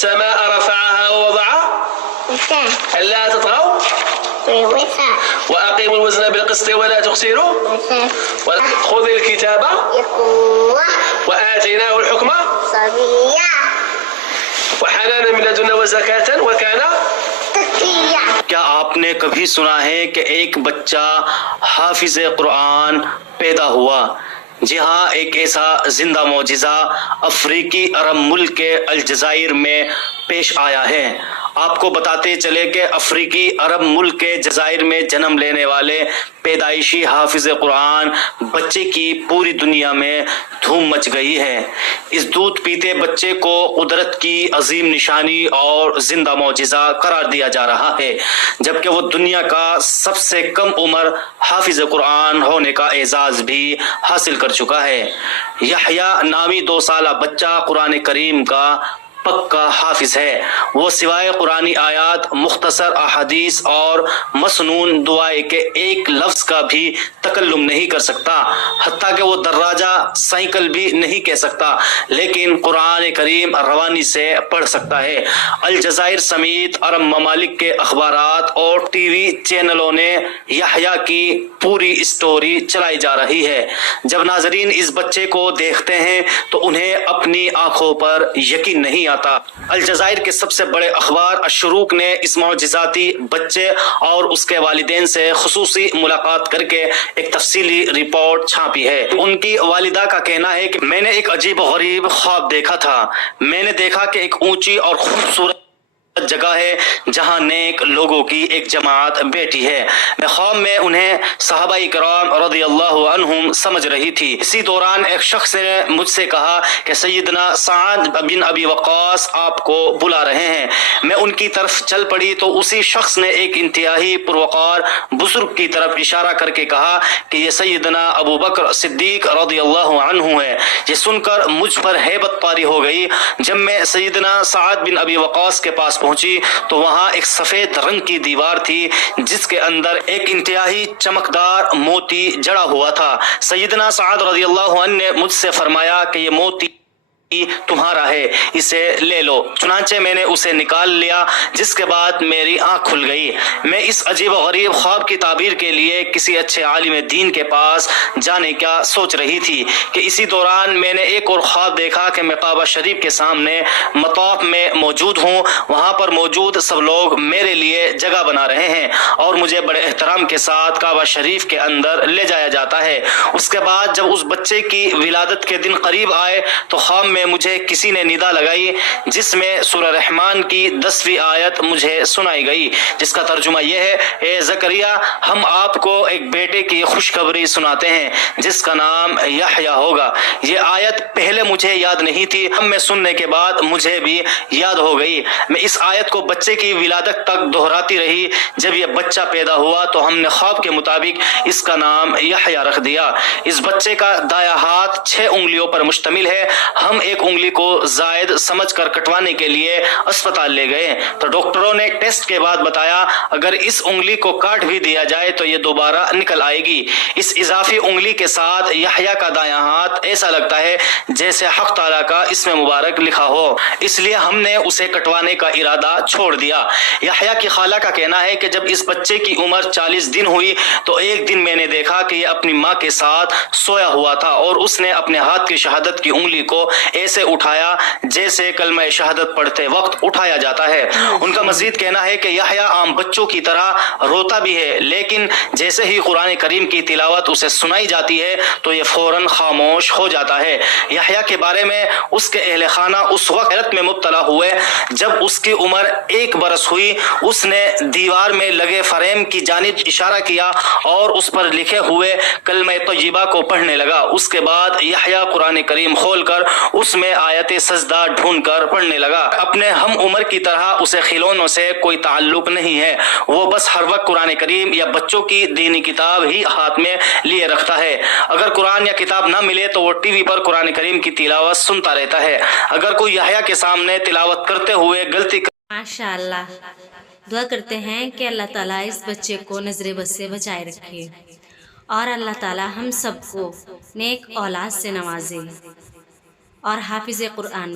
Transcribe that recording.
السماء رفعها ووضع ألا تطغوا وأقيموا الوزن بالقسط ولا تخسروا خذ الكتاب وآتيناه الحكم وحنانا من لدنا وزكاة وكان تقيا۔ کیا آپ نے کبھی سنا ہے کہ ایک بچہ حافظ قرآن پیدا ہوا؟ جی ہاں، ایک ایسا زندہ معجزہ افریقی عرب ملک کے الجزائر میں پیش آیا ہے۔ آپ کو بتاتے چلے کہ افریقی عرب ملک کے جزائر میں جنم لینے والے پیدائشی حافظ قرآن بچے کی پوری دنیا میں دھوم مچ گئی ہے۔ اس دودھ پیتے بچے کو قدرت کی عظیم نشانی اور زندہ معجزہ قرار دیا جا رہا ہے، جبکہ وہ دنیا کا سب سے کم عمر حافظ قرآن ہونے کا اعزاز بھی حاصل کر چکا ہے۔ یحییٰ نامی 2 سالہ بچہ قرآن کریم کا پکا حافظ ہے۔ وہ سوائے قرآنی آیات، مختصر احادیث اور مسنون دعائیں کے ایک لفظ کا بھی تکلم نہیں کر سکتا، حتیٰ کہ وہ دراجہ سائیکل بھی نہیں کہہ سکتا، لیکن قرآن کریم روانی سے پڑھ سکتا ہے۔ الجزائر سمیت عرب ممالک کے اخبارات اور ٹی وی چینلوں نے یحییٰ کی پوری اسٹوری چلائی جا رہی ہے۔ جب ناظرین اس بچے کو دیکھتے ہیں تو انہیں اپنی آنکھوں پر یقین نہیں آتا۔ الجزائر کے سب سے بڑے اخبار الشروق نے اس معجزاتی بچے اور اس کے والدین سے خصوصی ملاقات کر کے ایک تفصیلی رپورٹ چھاپی ہے۔ ان کی والدہ کا کہنا ہے کہ میں نے ایک عجیب و غریب خواب دیکھا تھا۔ میں نے دیکھا کہ ایک اونچی اور خوبصورت جگہ ہے جہاں نیک لوگوں کی ایک جماعت بیٹھی ہے۔ میں خواب میں انہیں صحابہ کرام رضی اللہ عنہم سمجھ رہی تھی۔ اسی دوران ایک شخص نے مجھ سے کہا کہ سیدنا سعد بن ابی وقاص آپ کو بلا رہے ہیں۔ میں ان کی طرف چل پڑی تو اسی شخص نے ایک انتہائی پروقار بزرگ کی طرف اشارہ کر کے کہا کہ یہ سیدنا ابو بکر صدیق رضی اللہ عنہ ہے۔ یہ سن کر مجھ پر ہیبت طاری ہو گئی۔ جب میں سیدنا سعد بن ابی وقاص کے پاس پہنچی تو وہاں ایک سفید رنگ کی دیوار تھی جس کے اندر ایک انتہائی چمکدار موتی جڑا ہوا تھا۔ سیدنا سعد رضی اللہ عنہ نے مجھ سے فرمایا کہ یہ موتی تمہارا ہے، اسے لے لو۔ چنانچہ میں نے اسے نکال لیا، جس کے بعد میری آنکھ کھل گئی۔ میں اس عجیب و غریب خواب کی تعبیر کے لیے کسی اچھے عالم دین کے پاس جانے کا سوچ رہی تھی کہ اسی دوران میں نے ایک اور خواب دیکھا کہ میں کعبہ شریف کے سامنے مطاف میں موجود ہوں۔ وہاں پر موجود سب لوگ میرے لیے جگہ بنا رہے ہیں اور مجھے بڑے احترام کے ساتھ کعبہ شریف کے اندر لے جایا جاتا ہے۔ اس کے بعد جب اس بچے کی ولادت کے دن قریب آئے تو خواب میں مجھے کسی نے ندا لگائی جس میں سورہ رحمان کی 10ویں آیت مجھے سنائی گئی، جس کا ترجمہ یہ ہے: اے زکریا، ہم آپ کو ایک بیٹے کی خوشخبری سناتے ہیں جس کا نام یحییٰ ہوگا۔ یہ آیت پہلے مجھے یاد نہیں تھی، اب میں سننے کے بعد مجھے بھی یاد ہو گئی۔ میں اس آیت کو بچے کی ولادت تک دہراتی رہی۔ جب یہ بچہ پیدا ہوا تو ہم نے خواب کے مطابق اس کا نام یحییٰ رکھ دیا۔ اس بچے کا دایاں ہاتھ 6 انگلیوں پر مشتمل ہے۔ ہم ایک انگلی کو زائد سمجھ کر کٹوانے کے لیے اسپتال لے گئے تو ڈاکٹروں نے ٹیسٹ کے بعد بتایا اگر اس انگلی کو کاٹ بھی دیا جائے تو یہ دوبارہ نکل آئے گی۔ اس اضافی انگلی کے ساتھ یحییٰ کا دایاں ہاتھ ایسا لگتا ہے جیسے حق تعالیٰ کا اسم مبارک لکھا ہو، اس لیے ہم نے اسے کٹوانے کا ارادہ چھوڑ دیا۔ یحییٰ کی خالہ کا کہنا ہے کہ جب اس بچے کی عمر 40 دن ہوئی تو ایک دن میں نے دیکھا کہ یہ اپنی ماں کے ساتھ سویا ہوا تھا اور اس نے اپنے ہاتھ کی شہادت کی انگلی کو ایسے اٹھایا جیسے کلمہ شہادت پڑھتے وقت اٹھایا جاتا ہے۔ ان کا مزید کہنا ہے کہ یحییٰ عام بچوں کی طرح روتا بھی ہے، لیکن جیسے ہی قرآن کریم کی تلاوت اسے سنائی جاتی ہے تو یہ فوراً خاموش ہو جاتا ہے۔ یحییٰ کے بارے میں اس کے اہل خانہ اس وقت حیرت میں مبتلا ہوئے جب اس کی عمر 1 برس ہوئی۔ اس نے دیوار میں لگے فریم کی جانب اشارہ کیا اور اس پر لکھے ہوئے کلمہ طیبہ کو پڑھنے لگا۔ اس کے بعد یحییٰ قرآن کریم کھول کر اس میں آیت سجدہ ڈھونڈ کر پڑھنے لگا۔ اپنے ہم عمر کی طرح اسے کھلونوں سے کوئی تعلق نہیں ہے، وہ بس ہر وقت قرآن کریم یا بچوں کی دینی کتاب ہی ہاتھ میں لیے رکھتا ہے۔ اگر قرآن یا کتاب نہ ملے تو وہ ٹی وی پر قرآن کریم کی تلاوت سنتا رہتا ہے۔ اگر کوئی یحییٰ کے سامنے تلاوت کرتے ہوئے غلطی ماشاء اللہ، دعا کرتے ہیں کہ اللہ تعالیٰ اس بچے کو نظر بد سے بچائے رکھے اور اللہ تعالیٰ ہم سب کو نیک اولاد سے نوازے اور حافظ قرآن